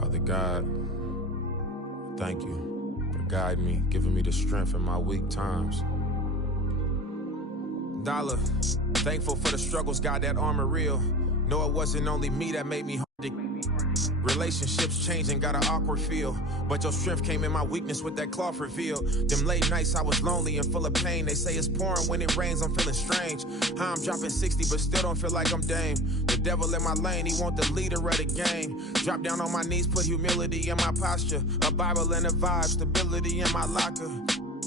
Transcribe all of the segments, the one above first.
Father God, thank you for guiding me, giving me the strength in my weak times. Dollar, thankful for the struggles, God, that armor real. No, it wasn't only me that made me hard to... Relationships changing, got an awkward feel. But your strength came in my weakness with that cloth reveal. Them late nights I was lonely and full of pain. They say it's pouring when it rains, I'm feeling strange. How I'm dropping 60 but still don't feel like I'm Dame. The devil in my lane, he want the leader of the game. Drop down on my knees, put humility in my posture. A Bible and a vibe, stability in my locker.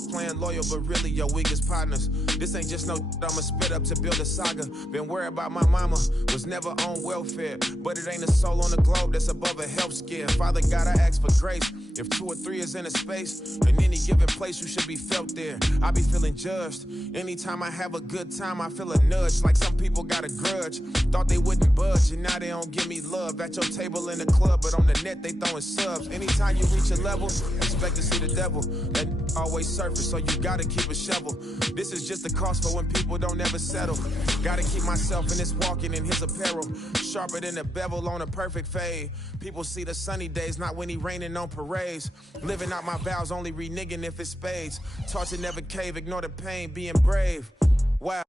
Playing loyal, but really your weakest partners. This ain't just no I'ma spit up to build a saga. Been worried about my mama, was never on welfare. But it ain't a soul on the globe that's above a health scare. Father God, I ask for grace. If 2 or 3 is in a space, in any given place, you should be felt there. I be feeling judged. Anytime I have a good time, I feel a nudge. Like some people got a grudge. Thought they wouldn't budge, and now they don't give me love. At your table in the club, but on the net, they throwing subs. Anytime you reach a level, expect to see the devil. That always surface, so you gotta keep a shovel. This is just the cost for when people don't ever settle. Gotta keep myself in this walking in his apparel. Sharper than a bevel on a perfect fade. People see the sunny days, not when he raining on parades. Living out my vows, only reneging if it's spades. Taught to never cave, ignore the pain, being brave. Wow.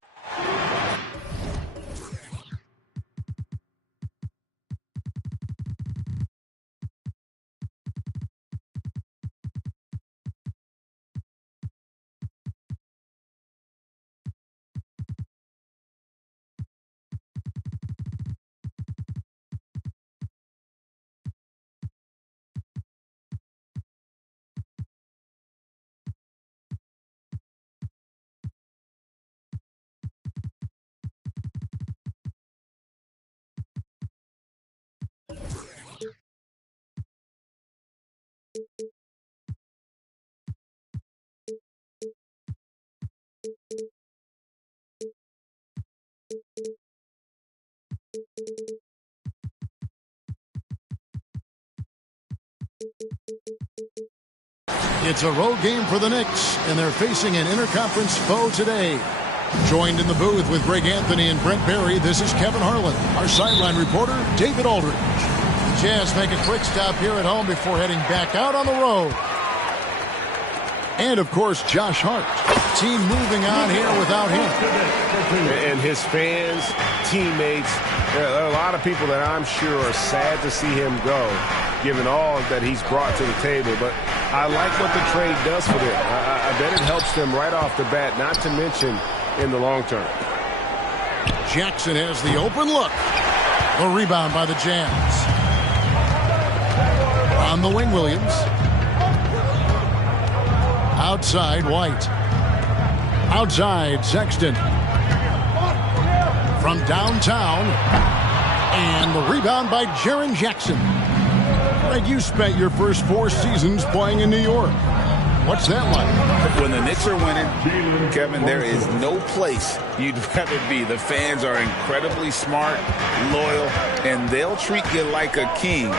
It's a road game for the Knicks, and they're facing an interconference foe today. Joined in the booth with Greg Anthony and Brent Barry, this is Kevin Harlan. Our sideline reporter, David Aldridge. The Jazz make a quick stop here at home before heading back out on the road. And, of course, Josh Hart. Team moving on here without him. And his fans, teammates, there are a lot of people that I'm sure are sad to see him go, given all that he's brought to the table. But I like what the trade does for them. I bet it helps them right off the bat, not to mention in the long term. Jackson has the open look. The rebound by the Jazz. On the wing, Williams. Outside, White. Outside, Sexton. From downtown. And the rebound by Jaren Jackson. Greg, you spent your first 4 seasons playing in New York. What's that like? When the Knicks are winning, Kevin, there is no place you'd rather be. The fans are incredibly smart, loyal, and they'll treat you like a king.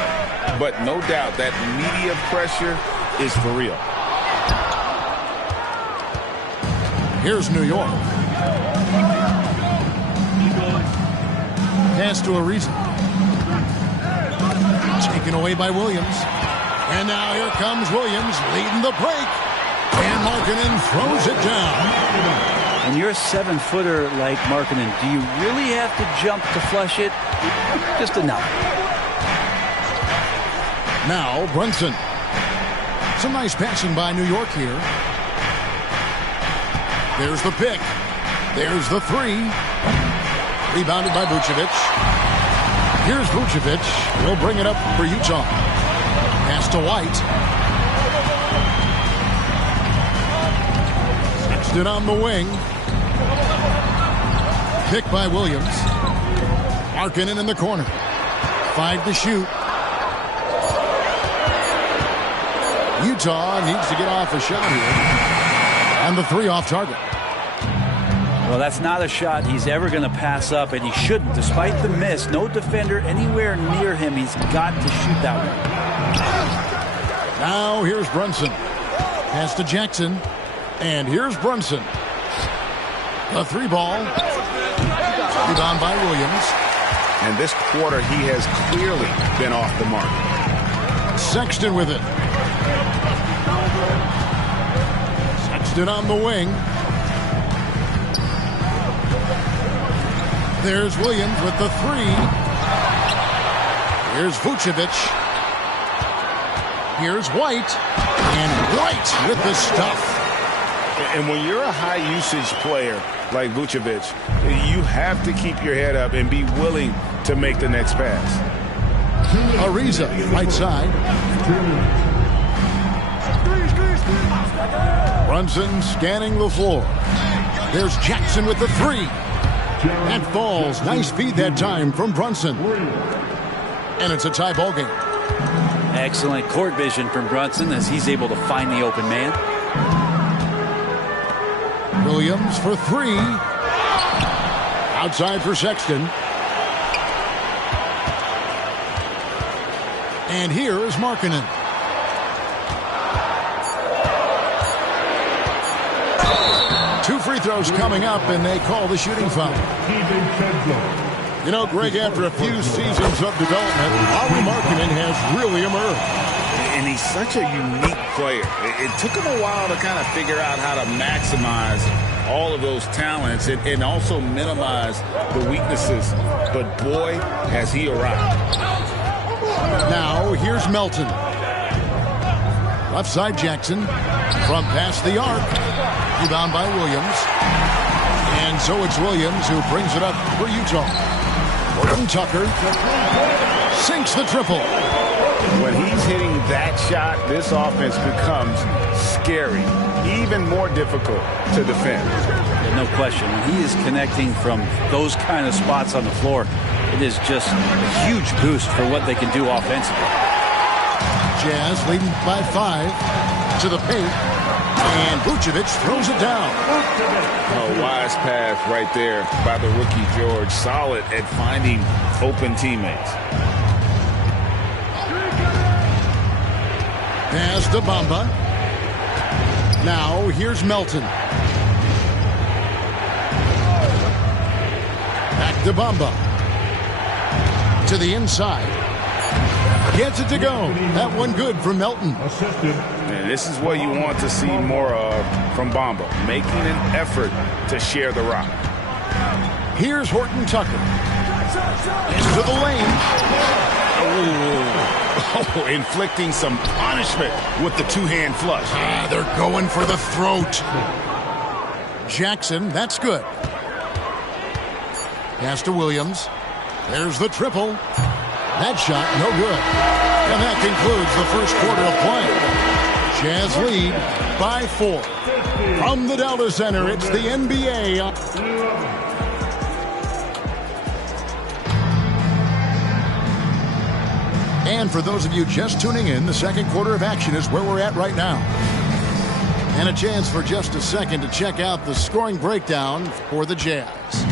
But no doubt that media pressure is for real. Here's New York. Pass to Ariza. Taken away by Williams. And now here comes Williams leading the break. And Markkanen throws it down. When you're a 7-footer like Markkanen, do you really have to jump to flush it? Just enough. Now Brunson. Some nice passing by New York here. There's the pick. There's the 3. Rebounded by Vucevic. Here's Vucevic. He'll bring it up for Utah. Pass to White. Sexton on the wing. Pick by Williams. Markkanen in the corner. 5 to shoot. Utah needs to get off a shot here. And the 3 off target. Well, that's not a shot he's ever going to pass up, and he shouldn't. Despite the miss, no defender anywhere near him. He's got to shoot that one. Now here's Brunson. Pass to Jackson. And here's Brunson. A 3 ball. Rebound by Williams. And this quarter, he has clearly been off the mark. Sexton with it. Sexton on the wing. There's Williams with the three. Here's Vucevic. Here's White. And White with the stuff. And when you're a high-usage player like Vucevic, you have to keep your head up and be willing to make the next pass. Ariza, right side. Brunson scanning the floor. There's Jackson with the three. That falls. Nice feed that time from Brunson. And it's a tie ball game. Excellent court vision from Brunson as he's able to find the open man. Williams for three. Outside for Sexton. And here is Markkanen. Two free throws coming up, and they call the shooting foul. You know, Greg, after a few seasons of development, Lauri Markkanen has really emerged. And he's such a unique player. It took him a while to kind of figure out how to maximize all of those talents and also minimize the weaknesses. But boy, has he arrived. Now, here's Melton. Left side Jackson from past the arc. Rebound by Williams. And so it's Williams who brings it up for Utah. Horton Tucker sinks the triple. When he's hitting that shot, this offense becomes scary, even more difficult to defend. No question. When he is connecting from those kind of spots on the floor, it is just a huge boost for what they can do offensively. Jazz leading by 5 to the paint. And Vucevic throws it down. A wise pass right there by the rookie George. Solid at finding open teammates. Pass to Bamba. Now here's Melton. Back to Bamba. To the inside. Gets it to go. That one good from Melton. And this is what you want to see more of from Bamba, making an effort to share the rock. Here's Horton Tucker. Into the lane. Oh, inflicting some punishment with the two-hand flush. They're going for the throat. Jackson, that's good. Pass to Williams. There's the triple. That shot, no good. And that concludes the first quarter of play. Jazz lead by 4. From the Delta Center, it's the NBA. And for those of you just tuning in, the second quarter of action is where we're at right now. And a chance for just a second to check out the scoring breakdown for the Jazz.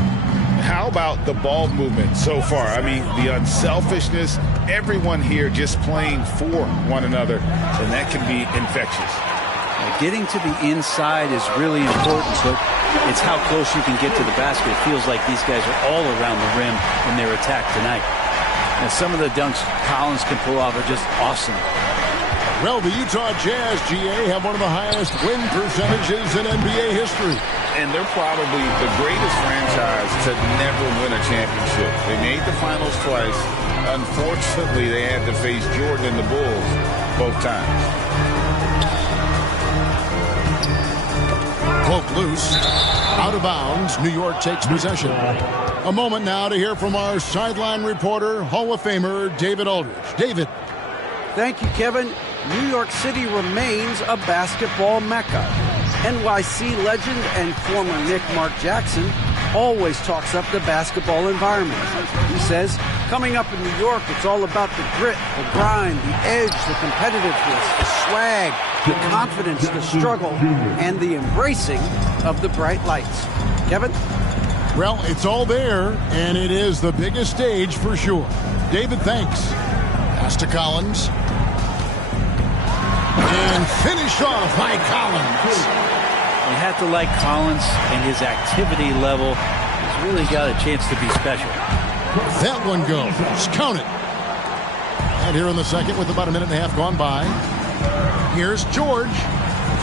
How about the ball movement so far? I mean, the unselfishness, everyone here just playing for one another, and that can be infectious. Getting to the inside is really important, but it's how close you can get to the basket. It feels like these guys are all around the rim in their attack tonight. And some of the dunks Collins can pull off are just awesome. Well, the Utah Jazz, GA, have one of the highest win percentages in NBA history. And they're probably the greatest franchise to never win a championship. They made the finals twice. Unfortunately, they had to face Jordan and the Bulls both times. Poke loose. Out of bounds. New York takes possession. A moment now to hear from our sideline reporter, Hall of Famer David Aldridge. David. Thank you, Kevin. New York City remains a basketball mecca. NYC legend and former Knick Mark Jackson always talks up the basketball environment. He says, coming up in New York, it's all about the grit, the grind, the edge, the competitiveness, the swag, the confidence, the struggle, and the embracing of the bright lights. Kevin? Well, it's all there, and it is the biggest stage for sure. David, thanks. Pass to Collins. And finished off by Collins. You have to like Collins and his activity level. He's really got a chance to be special. That one goes. Count it. And here in the second with about a minute and a half gone by. Here's George.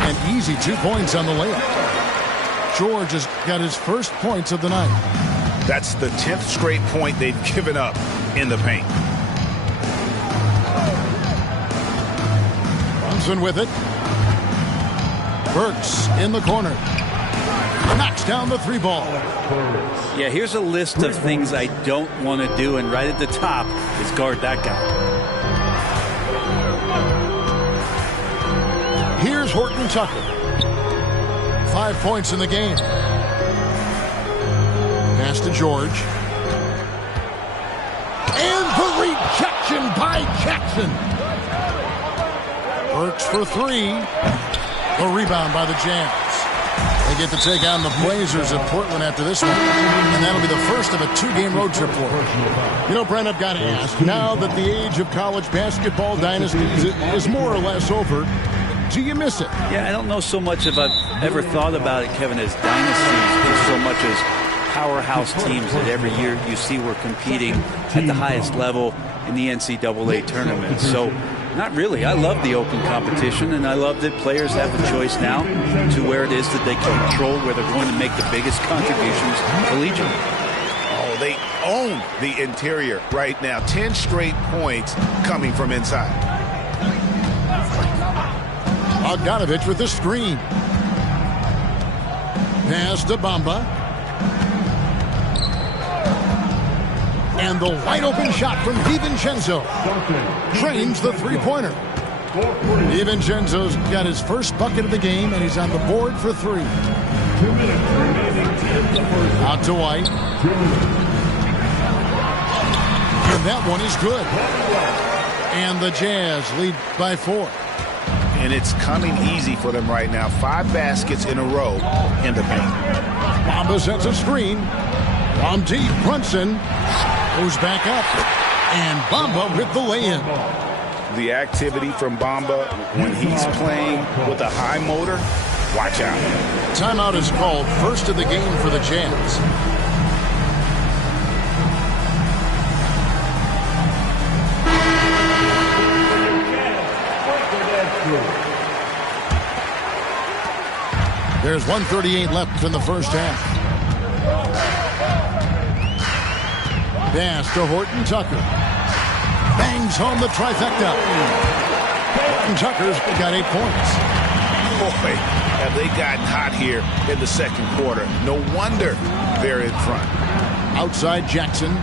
An easy 2 points on the layup. George has got his first points of the night. That's the 10th straight point they've given up in the paint. Brunson with it. Burks in the corner. Knocks down the 3 ball. Yeah, here's a list of things I don't want to do, and right at the top is guard that guy. Here's Horton Tucker. 5 points in the game. Pass to George. And the rejection by Jackson. Burks for 3. The rebound by the Jazz. They get to take on the Blazers of Portland after this one. And that'll be the first of a 2-game road trip for them. You know, Brent, I've got to ask, now that the age of college basketball dynasties is more or less over, do you miss it? Yeah, I don't know so much if I've ever thought about it, Kevin, as dynasties, so much as powerhouse teams that every year you see were competing at the highest level in the NCAA tournament. So, not really. I love the open competition, and I love that players have a choice now to where it is that they can control where they're going to make the biggest contributions collegially. Oh, they own the interior right now. 10 straight points coming from inside. Bogdanovich with the screen. Pass to Bamba. And the wide-open shot from DiVincenzo. Drains the 3-pointer. DiVincenzo's got his first bucket of the game, and he's on the board for 3. Out to White. And that one is good. And the Jazz lead by 4. And it's coming easy for them right now. 5 baskets in a row in the paint. Bamba sets a screen. From deep, Brunson goes back up. And Bamba with the lay-in. The activity from Bamba when he's playing with a high motor, watch out. Timeout is called, first of the game for the Jazz. There's 1:38 left in the first half. Pass to Horton Tucker. Bangs home the trifecta. Horton Tucker's got 8 points. Boy, have they gotten hot here in the second quarter. No wonder they're in front. Outside Jackson.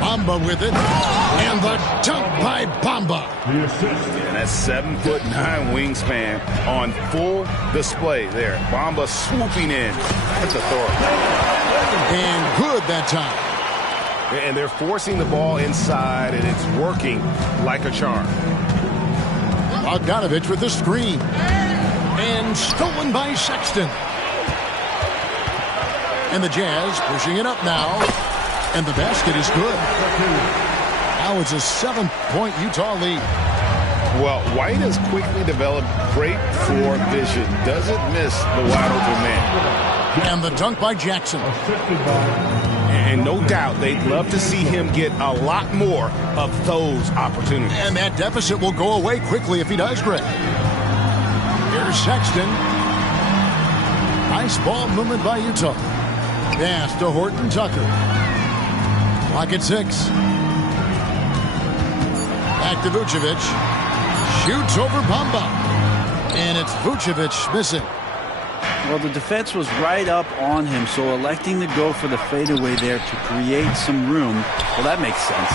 Bamba with it. And the dunk by Bamba. And that's 7'9" wingspan on full display there. Bamba swooping in. That's authority. And good that time. And they're forcing the ball inside, and it's working like a charm. Bogdanovich with the screen. And stolen by Sexton. And the Jazz pushing it up now. And the basket is good. Now it's a 7-point Utah lead. Well, White has quickly developed great floor vision. Doesn't miss the wide open man. And the dunk by Jackson. And no doubt they'd love to see him get a lot more of those opportunities. And that deficit will go away quickly if he does, Greg. Here's Sexton. Nice ball movement by Utah. Pass to Horton Tucker. Clock at 6. Back to Vucevic. Shoots over Bamba. And it's Vucevic missing. Well, the defense was right up on him, so electing to go for the fadeaway there to create some room, well, that makes sense.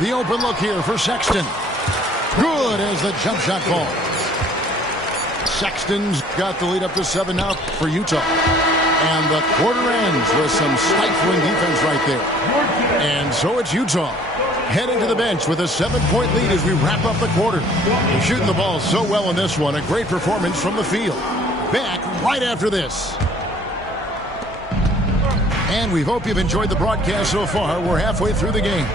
The open look here for Sexton. Good as the jump shot ball. Sexton's got the lead up to 7 now for Utah. And the quarter ends with some stifling defense right there. And so it's Utah heading to the bench with a 7-point lead as we wrap up the quarter. They're shooting the ball so well in this one. A great performance from the field. Back right after this. And we hope you've enjoyed the broadcast so far. We're halfway through the game.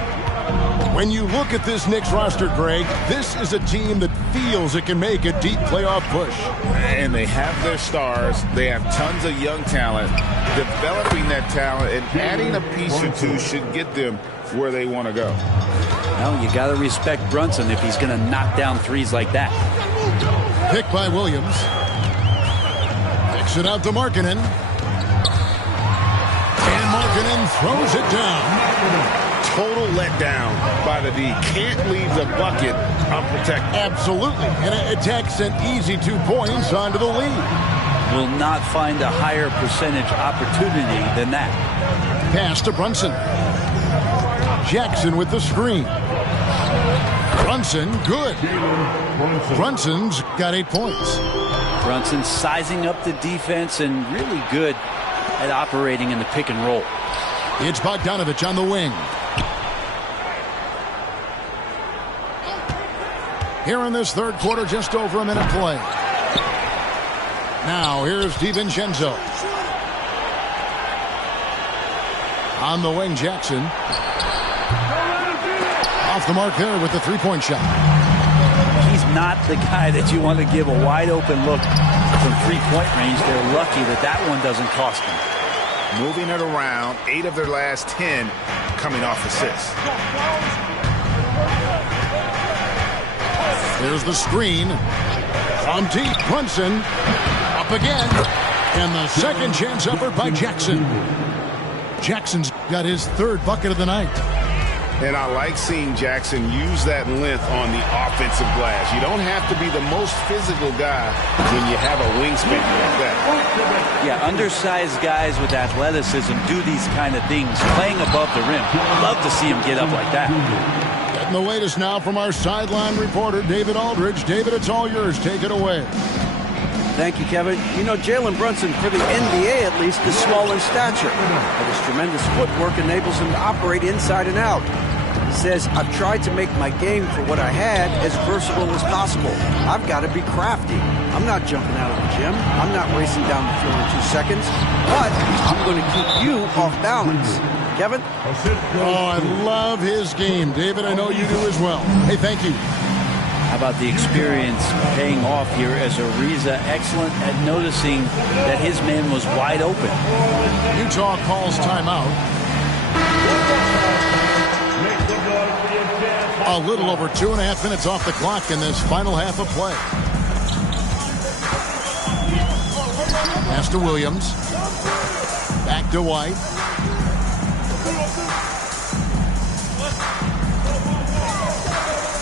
When you look at this Knicks roster, Greg, this is a team that feels it can make a deep playoff push. And they have their stars. They have tons of young talent. Developing that talent and adding a piece or two should get them where they want to go. Well, you got to respect Brunson if he's going to knock down threes like that. Pick by Williams. Kicks it out to Markkanen. And Markkanen throws it down. Total letdown by the D. Can't leave the bucket unprotected. Absolutely. And it takes an easy 2 points onto the lead. Will not find a higher percentage opportunity than that. Pass to Brunson. Jackson with the screen. Brunson, good. Brunson's got 8 points. Brunson sizing up the defense and really good at operating in the pick and roll. It's Bogdanovich on the wing. Here in this third quarter, just over a minute play. Now, here's DiVincenzo. On the wing, Jackson. Off the mark there with the three-point shot. He's not the guy that you want to give a wide-open look from three-point range. They're lucky that that one doesn't cost them. Moving it around, 8 of their last 10 coming off assists. There's the screen. From deep, Brunson. Up again. And the second chance effort by Jackson. Jackson's got his third bucket of the night. And I like seeing Jackson use that length on the offensive glass. You don't have to be the most physical guy when you have a wingspan like that. Yeah, undersized guys with athleticism do these kind of things, playing above the rim. Love to see him get up like that. Getting the latest now from our sideline reporter, David Aldridge. David, it's all yours. Take it away. Thank you, Kevin. You know, Jalen Brunson, for the NBA at least, is small in stature. But his tremendous footwork enables him to operate inside and out. He says, I've tried to make my game for what I had as versatile as possible. I've got to be crafty. I'm not jumping out of the gym. I'm not racing down the floor in 2 seconds. But I'm going to keep you off balance. Kevin? Oh, I love his game. David, I know you do as well. Hey, thank you. How about the experience paying off here as Ariza excellent at noticing that his man was wide open. Utah calls timeout. A little over 2.5 minutes off the clock in this final half of play. Pass to Williams. Back to White.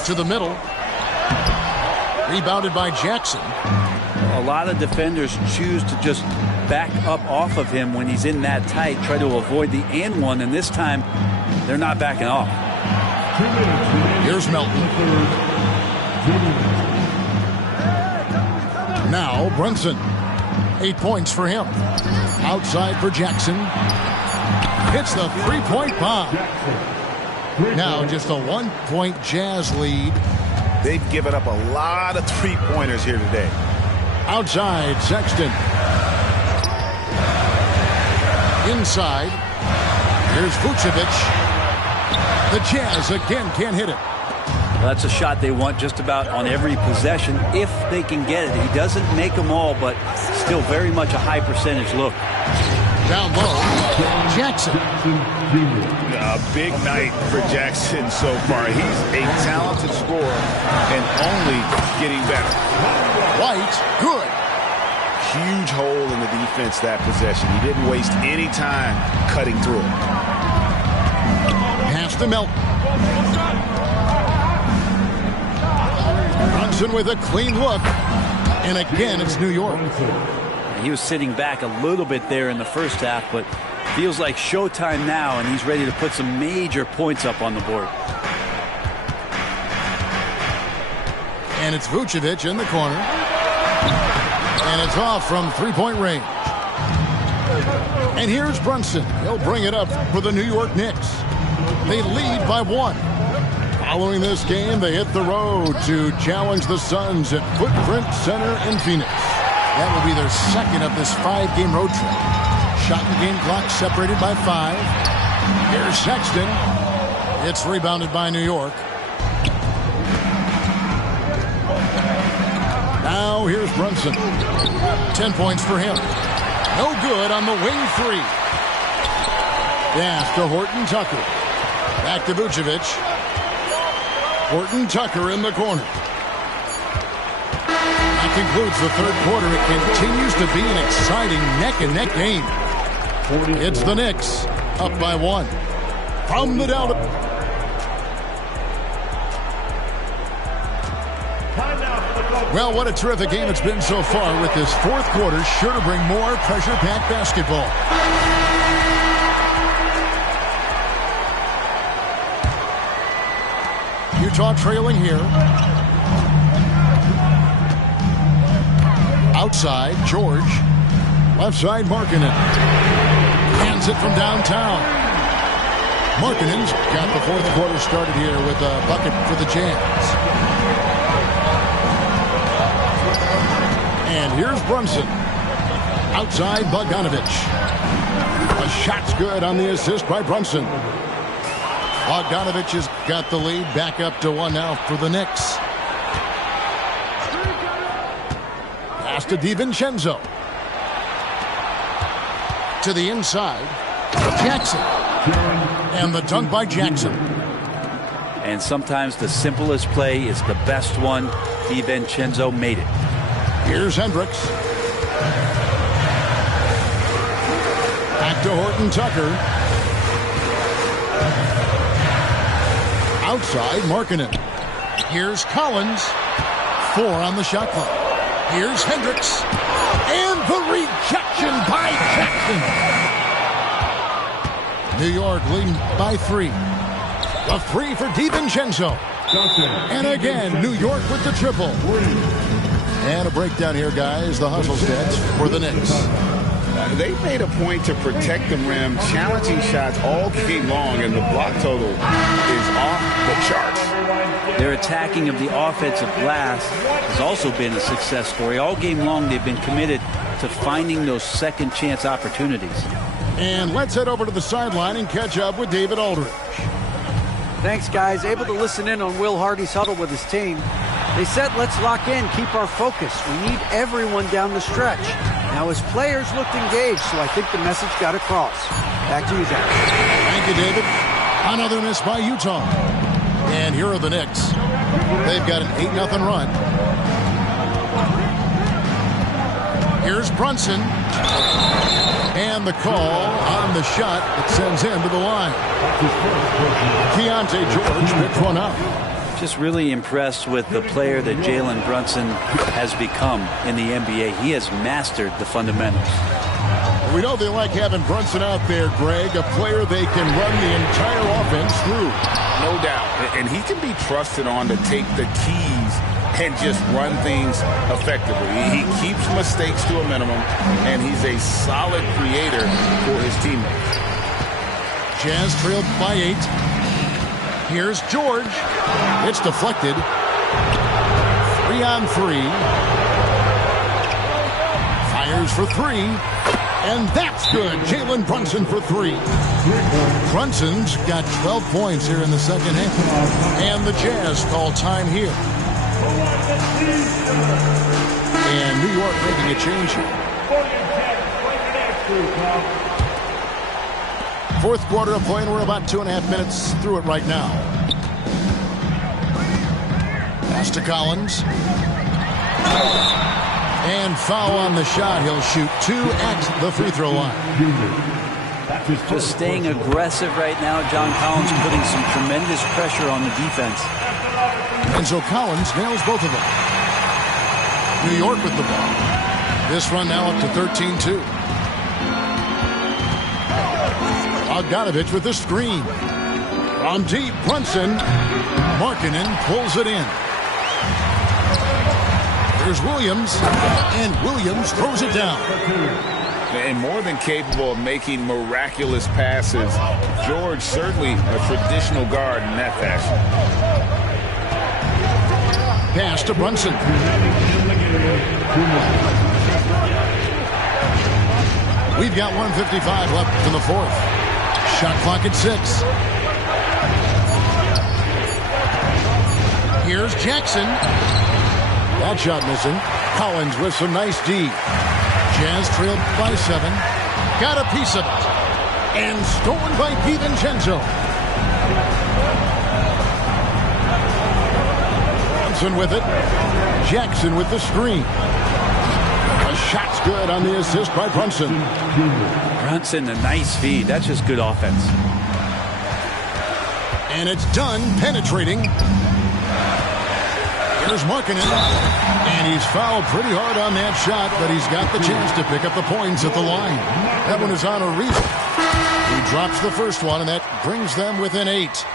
To the middle. Rebounded by Jackson. A lot of defenders choose to just back up off of him when he's in that tight, try to avoid the and one, and this time they're not backing off. Here's Melton. Now Brunson. 8 points for him. Outside for Jackson. Hits the three-point bomb. Now just a 1-point Jazz lead. They've given up a lot of three-pointers here today. Outside, Sexton. Inside. Here's Vucevic. The Jazz again can't hit it. Well, that's a shot they want just about on every possession if they can get it. He doesn't make them all, but still very much a high percentage look. Down low, Jackson. A big night for Jackson so far. He's a talented scorer and only getting better. White, good. Huge hole in the defense that possession. He didn't waste any time cutting through it. Pass to Melton. Brunson with a clean look. And again, it's New York. He was sitting back a little bit there in the first half, but feels like showtime now, and he's ready to put some major points up on the board. And it's Vucevic in the corner. And it's off from three-point range. And here's Brunson. He'll bring it up for the New York Knicks. They lead by 1. Following this game, they hit the road to challenge the Suns at Footprint Center in Phoenix. That will be their second of this 5-game road trip. Shot and game clock separated by 5. Here's Sexton. It's rebounded by New York. Now here's Brunson. 10 points for him. No good on the wing three. Pass to Horton Tucker. Back to Vucevic. Horton Tucker in the corner. That concludes the third quarter. It continues to be an exciting neck-and-neck game. It's the Knicks up by 1. From the Delta. Well, what a terrific game it's been so far, with this fourth quarter sure to bring more pressure-packed basketball. Utah trailing here. Outside, George. Left side, Markkanen. Hands it from downtown. Markkanen's got the fourth quarter started here with a bucket for the Jazz. And here's Brunson. Outside, Bogdanovic. A shot's good on the assist by Brunson. Bogdanovic has got the lead back up to 1 now for the Knicks. Pass to DiVincenzo. To the inside. Jackson. And the dunk by Jackson. And sometimes the simplest play is the best one. DiVincenzo made it. Here's Hendricks. Back to Horton Tucker. Outside, Markkanen. Here's Collins. 4 on the shot clock. Here's Hendricks. And the rejection by Jackson. New York leading by 3. A 3 for DiVincenzo. And again, New York with the triple. And a breakdown here, guys. The hustle stats for the Knicks. They made a point to protect the rim, challenging shots all game long, and the block total is off the charts. Their attacking of the offensive glass has also been a success story. All game long, they've been committed to finding those second chance opportunities. And let's head over to the sideline and catch up with David Aldridge. Thanks, guys. Able to listen in on Will Hardy's huddle with his team. They said, let's lock in, keep our focus. We need everyone down the stretch. Now, his players looked engaged, so I think the message got across. Back to you, Zach. Thank you, David. Another miss by Utah. And here are the Knicks. They've got an 8-0 run. Here's Brunson. And the call on the shot that sends him to the line. Keontae George picks one up. Just really impressed with the player that Jalen Brunson has become in the NBA. He has mastered the fundamentals. We know they like having Brunson out there, Greg, a player they can run the entire offense through. No doubt. And he can be trusted on to take the keys and just run things effectively. He keeps mistakes to a minimum, and he's a solid creator for his teammates. Jazz trailed by 8. Here's George. It's deflected. 3 on 3. Fires for 3. And that's good. Jalen Brunson for 3. Brunson's got 12 points here in the second half. And the Jazz call time here. And New York making a change here. Fourth quarter of play, and we're about 2.5 minutes through it right now. Pass to Collins. And foul on the shot. He'll shoot 2 at the free throw line. Just staying aggressive right now. John Collins putting some tremendous pressure on the defense. And so Collins nails both of them. New York with the ball. This run now up to 13-2. Bogdanovic with the screen. From deep, Brunson. Markkanen pulls it in. Here's Williams. And Williams throws it down. And more than capable of making miraculous passes, George certainly a traditional guard in that fashion. Pass to Brunson. We've got 1:55 left in the fourth. Shot clock at 6. Here's Jackson. That shot missing. Collins with some nice D. Jazz trailed by 7. Got a piece of it. And stolen by DiVincenzo. Brunson with it. Jackson with the screen. A shot's good on the assist by Brunson. Brunson, a nice feed. That's just good offense. And it's done penetrating. Here's Markkanen. And he's fouled pretty hard on that shot, but he's got the chance to pick up the points at the line. That one is on Ariza. He drops the first one, and that brings them within 8.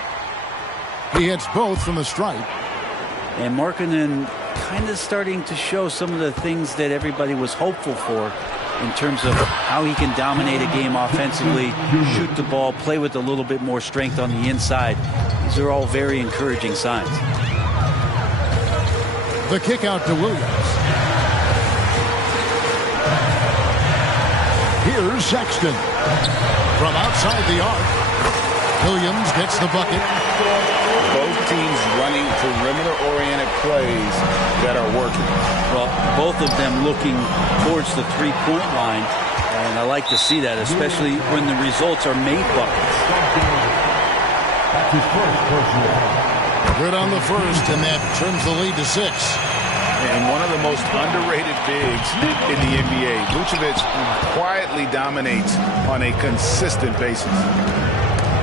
He hits both from the stripe. And Markkanen kind of starting to show some of the things that everybody was hopeful for in terms of how he can dominate a game offensively, shoot the ball, play with a little bit more strength on the inside. These are all very encouraging signs. The kick out to Williams. Here's Sexton. From outside the arc. Williams gets the bucket. Both teams running perimeter-oriented plays that are working. Well, both of them looking towards the three-point line, and I like to see that, especially when the results are made buckets. Good on the first, and that trims the lead to 6. And one of the most underrated bigs in the NBA. Vucevic quietly dominates on a consistent basis.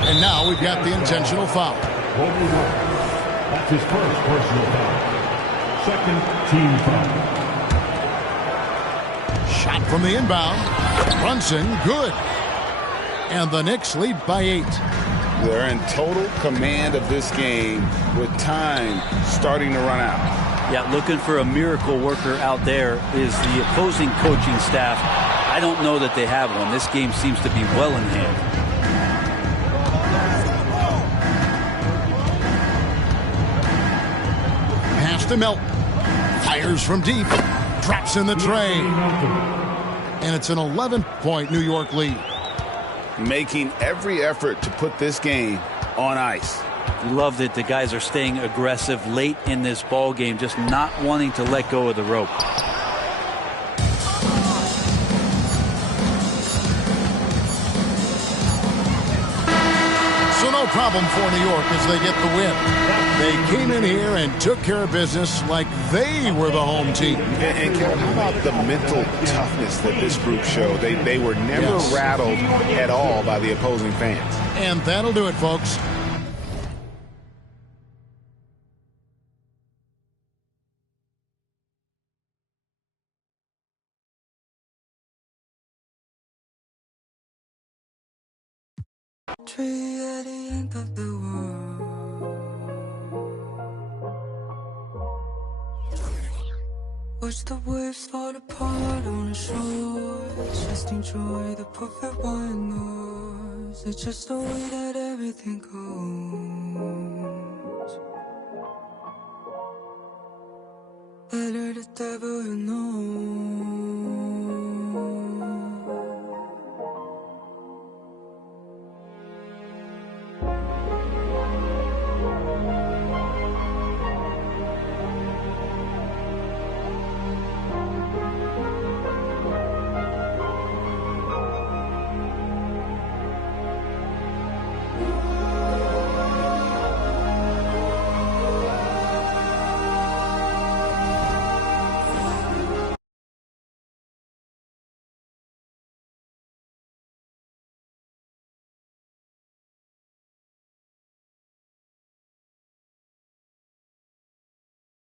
And now we've got the intentional foul. That's his first personal foul. Second team foul. Shot from the inbound. Brunson, good. And the Knicks lead by 8. They're in total command of this game with time starting to run out. Yeah, looking for a miracle worker out there is the opposing coaching staff. I don't know that they have one. This game seems to be well in hand. Pass to Melton. Fires from deep. Drops in the tray. And it's an 11-point New York lead. Making every effort to put this game on ice. Love that the guys are staying aggressive late in this ball game, just not wanting to let go of the rope. So no problem for New York as they get the win. They came in here and took care of business like they were the home team. And Kevin, how about the mental toughness that this group showed? They were never rattled at all by the opposing fans. And that'll do it, folks. Tree at the end of the world. Watch the waves fall apart on the shore. Just enjoy the perfect white noise. It's just the way that everything goes. Better the devil